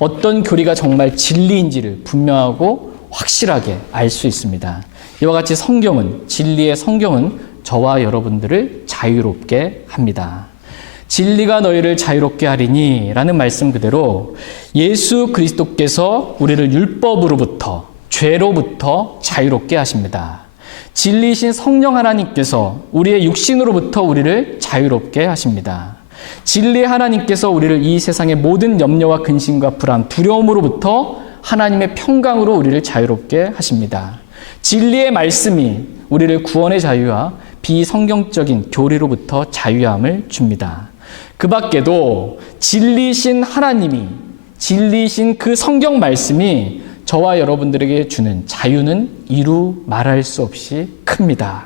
어떤 교리가 정말 진리인지를 분명하고 확실하게 알 수 있습니다. 이와 같이 성경은, 진리의 성경은 저와 여러분들을 자유롭게 합니다. 진리가 너희를 자유롭게 하리니 라는 말씀 그대로 예수 그리스도께서 우리를 율법으로부터, 죄로부터 자유롭게 하십니다. 진리이신 성령 하나님께서 우리의 육신으로부터 우리를 자유롭게 하십니다. 진리의 하나님께서 우리를 이 세상의 모든 염려와 근심과 불안, 두려움으로부터 하나님의 평강으로 우리를 자유롭게 하십니다. 진리의 말씀이 우리를 구원의 자유와 비성경적인 교리로부터 자유함을 줍니다. 그 밖에도 진리이신 하나님이, 진리이신 그 성경 말씀이 저와 여러분들에게 주는 자유는 이루 말할 수 없이 큽니다.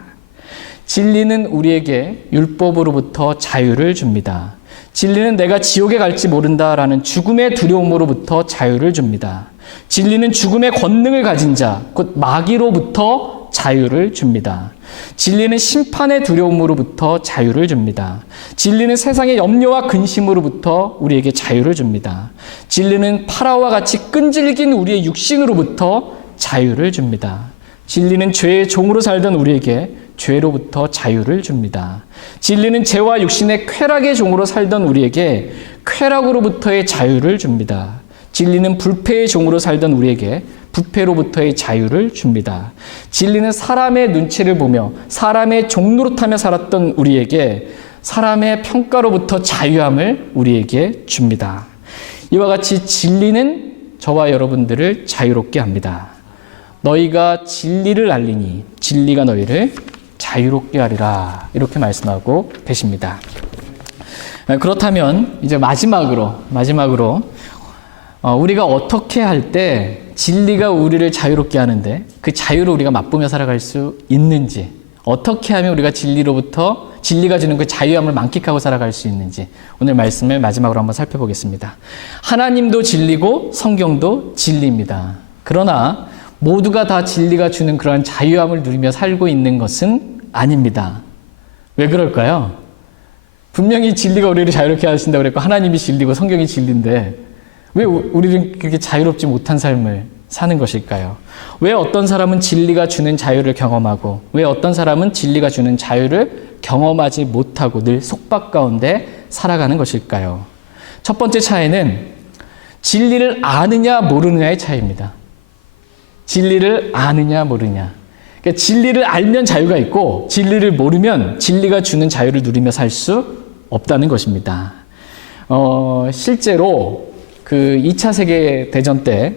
진리는 우리에게 율법으로부터 자유를 줍니다. 진리는 내가 지옥에 갈지 모른다라는 죽음의 두려움으로부터 자유를 줍니다. 진리는 죽음의 권능을 가진 자, 곧 마귀로부터 자유를 줍니다. 진리는 심판의 두려움으로부터 자유를 줍니다. 진리는 세상의 염려와 근심으로부터 우리에게 자유를 줍니다. 진리는 파라오와 같이 끈질긴 우리의 육신으로부터 자유를 줍니다. 진리는 죄의 종으로 살던 우리에게 죄로부터 자유를 줍니다. 진리는 죄와 육신의 쾌락의 종으로 살던 우리에게 쾌락으로부터의 자유를 줍니다. 진리는 불패의 종으로 살던 우리에게 부패로부터의 자유를 줍니다. 진리는 사람의 눈치를 보며 사람의 종노릇하며 살았던 우리에게 사람의 평가로부터 자유함을 우리에게 줍니다. 이와 같이 진리는 저와 여러분들을 자유롭게 합니다. 너희가 진리를 알리니 진리가 너희를 자유롭게 하리라. 이렇게 말씀하고 계십니다. 그렇다면 이제 마지막으로 우리가 어떻게 할 때 진리가 우리를 자유롭게 하는데 그 자유를 우리가 맛보며 살아갈 수 있는지, 어떻게 하면 우리가 진리로부터 진리가 주는 그 자유함을 만끽하고 살아갈 수 있는지 오늘 말씀을 마지막으로 한번 살펴보겠습니다. 하나님도 진리고 성경도 진리입니다. 그러나 모두가 다 진리가 주는 그러한 자유함을 누리며 살고 있는 것은 아닙니다. 왜 그럴까요? 분명히 진리가 우리를 자유롭게 하신다고 그랬고 하나님이 진리고 성경이 진리인데 왜 우리는 그렇게 자유롭지 못한 삶을 사는 것일까요? 왜 어떤 사람은 진리가 주는 자유를 경험하고 왜 어떤 사람은 진리가 주는 자유를 경험하지 못하고 늘 속박 가운데 살아가는 것일까요? 첫 번째 차이는 진리를 아느냐 모르느냐의 차이입니다. 진리를 아느냐 모르느냐. 그러니까 진리를 알면 자유가 있고 진리를 모르면 진리가 주는 자유를 누리며 살 수 없다는 것입니다. 실제로 그 2차 세계대전 때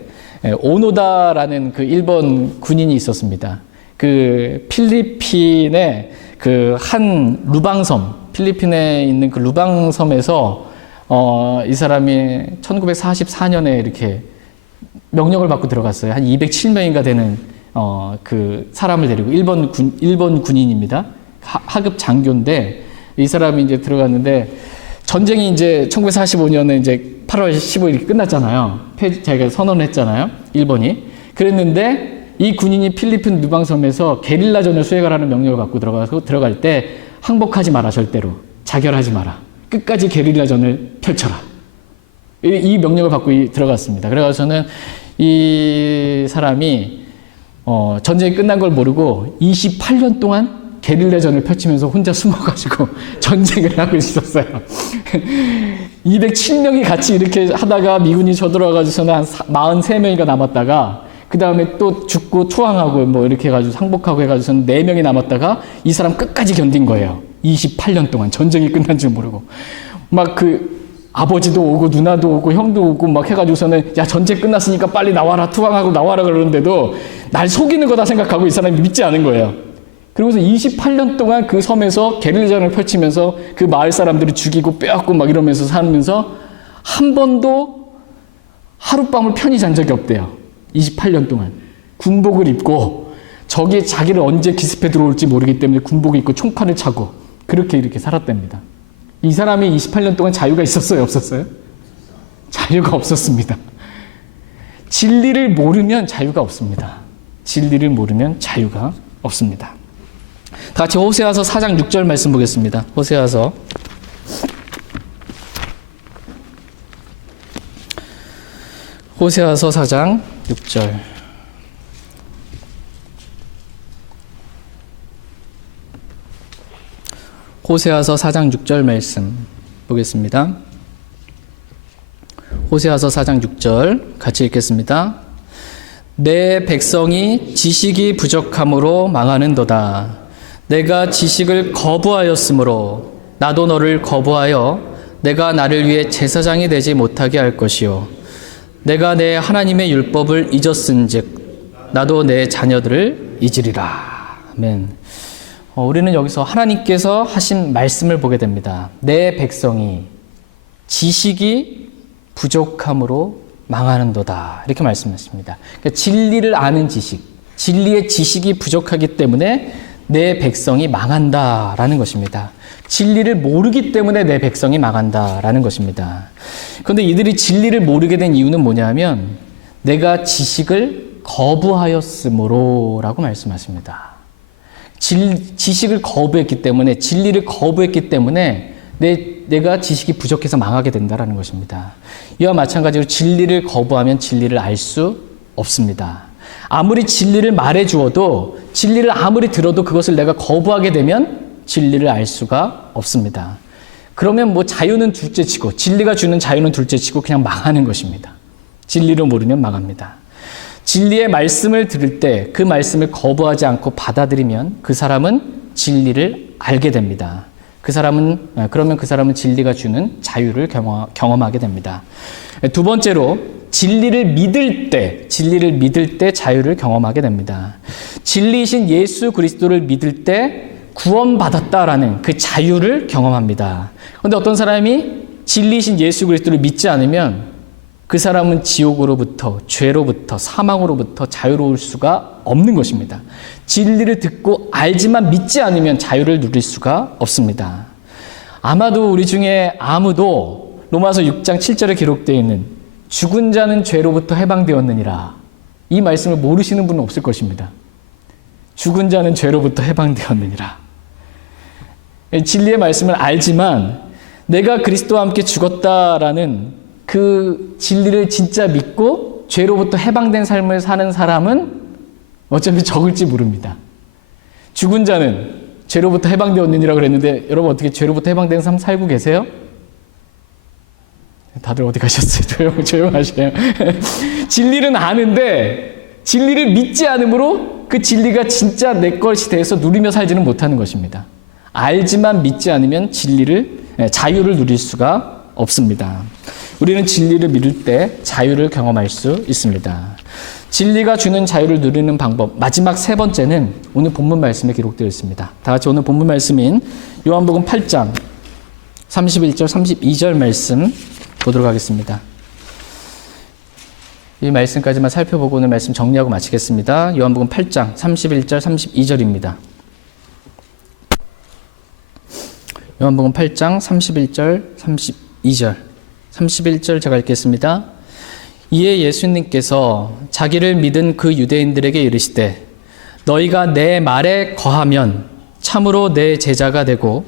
오노다라는 그 일본 군인이 있었습니다. 그 필리핀의 그 한 루방섬, 필리핀에 있는 그 루방섬에서 이 사람이 1944년에 이렇게 명령을 받고 들어갔어요. 한 207명인가 되는 그 사람을 데리고 일본 군인입니다. 하급 장교인데 이 사람이 이제 들어갔는데 전쟁이 이제 1945년에 이제 8월 15일 이렇게 끝났잖아요. 자기가 선언을 했잖아요. 일본이. 그랬는데 이 군인이 필리핀 루방섬에서 게릴라전을 수행하라는 명령을 받고 들어갈 때 항복하지 마라 절대로. 자결하지 마라. 끝까지 게릴라전을 펼쳐라. 이 명령을 받고 들어갔습니다. 그래가지고는 이 사람이 전쟁이 끝난 걸 모르고 28년 동안 게릴라전을 펼치면서 혼자 숨어가지고 전쟁을 하고 있었어요. 207명이 같이 이렇게 하다가 미군이 쳐들어와가지고는 한 43명이가 남았다가 그 다음에 또 죽고 투항하고 뭐 이렇게 해가지고 항복하고 해가지고는 4명이 남았다가 이 사람 끝까지 견딘 거예요. 28년 동안 전쟁이 끝난 줄 모르고 막 그 아버지도 오고 누나도 오고 형도 오고 막 해가지고서는 야 전쟁 끝났으니까 빨리 나와라 투항하고 나와라 그러는데도 날 속이는 거다 생각하고 이 사람이 믿지 않은 거예요. 그러고서 28년 동안 그 섬에서 게릴라전을 펼치면서 그 마을 사람들을 죽이고 빼앗고 막 이러면서 살면서 한 번도 하룻밤을 편히 잔 적이 없대요. 28년 동안. 군복을 입고 적이 자기를 언제 기습해 들어올지 모르기 때문에 군복을 입고 총칼을 차고 그렇게 이렇게 살았답니다. 이 사람이 28년 동안 자유가 있었어요? 없었어요? 자유가 없었습니다. 진리를 모르면 자유가 없습니다. 진리를 모르면 자유가 없습니다. 다 같이 호세아서 4장 6절 말씀 보겠습니다. 호세아서 4장 6절. 호세아서 4장 6절 말씀 보겠습니다. 호세아서 4장 6절 같이 읽겠습니다. 내 백성이 지식이 부족함으로 망하는도다. 내가 지식을 거부하였으므로 나도 너를 거부하여 내가 나를 위해 제사장이 되지 못하게 할 것이요. 내가 내 하나님의 율법을 잊었은즉 나도 내 자녀들을 잊으리라. 아멘. 우리는 여기서 하나님께서 하신 말씀을 보게 됩니다. 내 백성이 지식이 부족함으로 망하는도다. 이렇게 말씀하십니다. 그러니까 진리를 아는 지식, 진리의 지식이 부족하기 때문에 내 백성이 망한다라는 것입니다. 진리를 모르기 때문에 내 백성이 망한다라는 것입니다. 그런데 이들이 진리를 모르게 된 이유는 뭐냐면 내가 지식을 거부하였으므로 라고 말씀하십니다. 지식을 거부했기 때문에 진리를 거부했기 때문에 내가 지식이 부족해서 망하게 된다는 것입니다. 이와 마찬가지로 진리를 거부하면 진리를 알 수 없습니다. 아무리 진리를 말해 주어도 진리를 아무리 들어도 그것을 내가 거부하게 되면 진리를 알 수가 없습니다. 그러면 뭐 자유는 둘째치고 진리가 주는 자유는 둘째치고 그냥 망하는 것입니다. 진리를 모르면 망합니다. 진리의 말씀을 들을 때 그 말씀을 거부하지 않고 받아들이면 그 사람은 진리를 알게 됩니다. 그러면 그 사람은 진리가 주는 자유를 경험하게 됩니다. 두 번째로 진리를 믿을 때 자유를 경험하게 됩니다. 진리이신 예수 그리스도를 믿을 때 구원받았다라는 그 자유를 경험합니다. 그런데 어떤 사람이 진리이신 예수 그리스도를 믿지 않으면 그 사람은 지옥으로부터, 죄로부터, 사망으로부터 자유로울 수가 없는 것입니다. 진리를 듣고 알지만 믿지 않으면 자유를 누릴 수가 없습니다. 아마도 우리 중에 아무도 로마서 6장 7절에 기록되어 있는 죽은 자는 죄로부터 해방되었느니라, 이 말씀을 모르시는 분은 없을 것입니다. 죽은 자는 죄로부터 해방되었느니라. 진리의 말씀을 알지만 내가 그리스도와 함께 죽었다라는 그 진리를 진짜 믿고 죄로부터 해방된 삶을 사는 사람은 어차피 적을지 모릅니다. 죽은 자는 죄로부터 해방되었느니라 그랬는데 여러분 어떻게 죄로부터 해방된 삶 살고 계세요? 다들 어디 가셨어요? 조용하시네요. 진리는 아는데 진리를 믿지 않으므로 그 진리가 진짜 내 것이 돼서 누리며 살지는 못하는 것입니다. 알지만 믿지 않으면 자유를 누릴 수가 없습니다. 우리는 진리를 믿을 때 자유를 경험할 수 있습니다. 진리가 주는 자유를 누리는 방법, 마지막 세 번째는 오늘 본문 말씀에 기록되어 있습니다. 다 같이 오늘 본문 말씀인 요한복음 8장 31절 32절 말씀 보도록 하겠습니다. 이 말씀까지만 살펴보고 오늘 말씀 정리하고 마치겠습니다. 요한복음 8장 31절 32절입니다. 요한복음 8장 31절 32절 31절 제가 읽겠습니다. 이에 예수님께서 자기를 믿은 그 유대인들에게 이르시되 너희가 내 말에 거하면 참으로 내 제자가 되고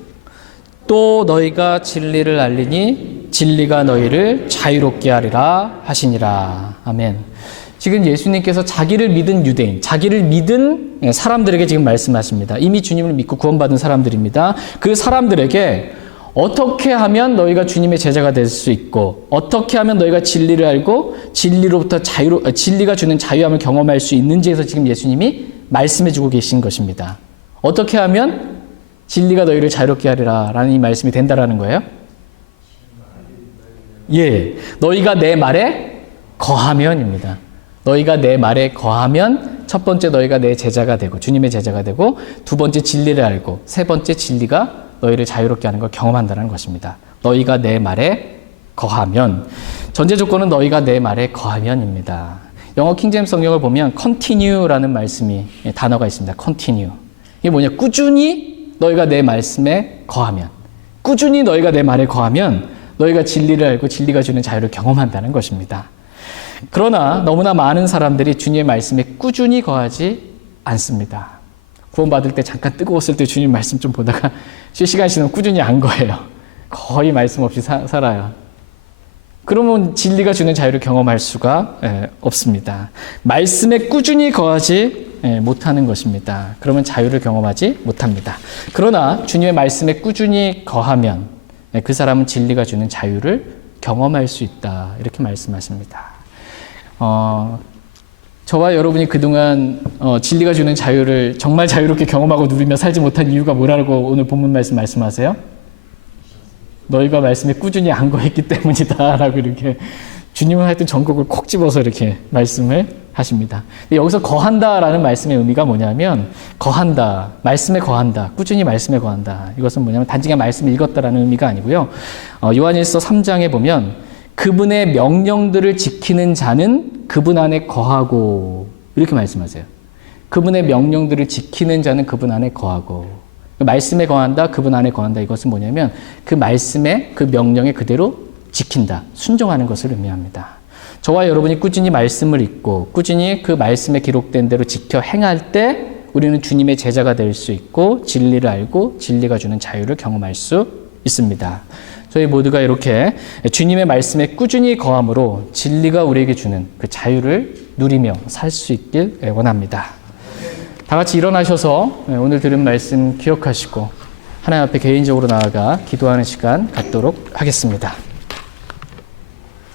또 너희가 진리를 알리니 진리가 너희를 자유롭게 하리라 하시니라. 아멘. 지금 예수님께서 자기를 믿은 유대인, 자기를 믿은 사람들에게 지금 말씀하십니다. 이미 주님을 믿고 구원받은 사람들입니다. 그 사람들에게 어떻게 하면 너희가 주님의 제자가 될 수 있고 어떻게 하면 너희가 진리를 알고 진리로부터 진리가 주는 자유함을 경험할 수 있는지에서 지금 예수님이 말씀해 주고 계신 것입니다. 어떻게 하면 진리가 너희를 자유롭게 하리라 라는 이 말씀이 된다라는 거예요? 예, 너희가 내 말에 거하면입니다. 너희가 내 말에 거하면 첫 번째 너희가 내 제자가 되고 주님의 제자가 되고 두 번째 진리를 알고 세 번째 진리가 너희를 자유롭게 하는 걸 경험한다는 것입니다. 너희가 내 말에 거하면, 전제 조건은 너희가 내 말에 거하면입니다. 영어 킹제임스 성경을 보면 continue라는 단어가 있습니다. continue. 이게 뭐냐? 꾸준히 너희가 내 말씀에 거하면, 꾸준히 너희가 내 말에 거하면 너희가 진리를 알고 진리가 주는 자유를 경험한다는 것입니다. 그러나 너무나 많은 사람들이 주님의 말씀에 꾸준히 거하지 않습니다. 구원받을 때 잠깐 뜨거웠을 때 주님 말씀 좀 보다가 시간 지나면 꾸준히 안 거예요. 거의 말씀 없이 살아요. 그러면 진리가 주는 자유를 경험할 수가 없습니다. 말씀에 꾸준히 거하지 못하는 것입니다. 그러면 자유를 경험하지 못합니다. 그러나 주님의 말씀에 꾸준히 거하면 그 사람은 진리가 주는 자유를 경험할 수 있다. 이렇게 말씀하십니다. 저와 여러분이 그동안 진리가 주는 자유를 정말 자유롭게 경험하고 누리며 살지 못한 이유가 뭐라고 오늘 본문 말씀하세요? 너희가 말씀에 꾸준히 안 거했기 때문이다 라고 이렇게 주님은 하여튼 전곡을 콕 집어서 이렇게 말씀을 하십니다. 여기서 거한다라는 말씀의 의미가 뭐냐면 거한다, 말씀에 거한다, 꾸준히 말씀에 거한다. 이것은 뭐냐면 단지 그냥 말씀을 읽었다라는 의미가 아니고요. 요한일서 3장에 보면 그분의 명령들을 지키는 자는 그분 안에 거하고 이렇게 말씀하세요. 그분의 명령들을 지키는 자는 그분 안에 거하고 말씀에 거한다, 그분 안에 거한다. 이것은 뭐냐면 그 말씀에 그 명령에 그대로 지킨다, 순종하는 것을 의미합니다. 저와 여러분이 꾸준히 말씀을 읽고 꾸준히 그 말씀에 기록된 대로 지켜 행할 때 우리는 주님의 제자가 될 수 있고 진리를 알고 진리가 주는 자유를 경험할 수 있습니다. 저희 모두가 이렇게 주님의 말씀에 꾸준히 거함으로 진리가 우리에게 주는 그 자유를 누리며 살 수 있길 원합니다. 다 같이 일어나셔서 오늘 들은 말씀 기억하시고 하나님 앞에 개인적으로 나아가 기도하는 시간 갖도록 하겠습니다.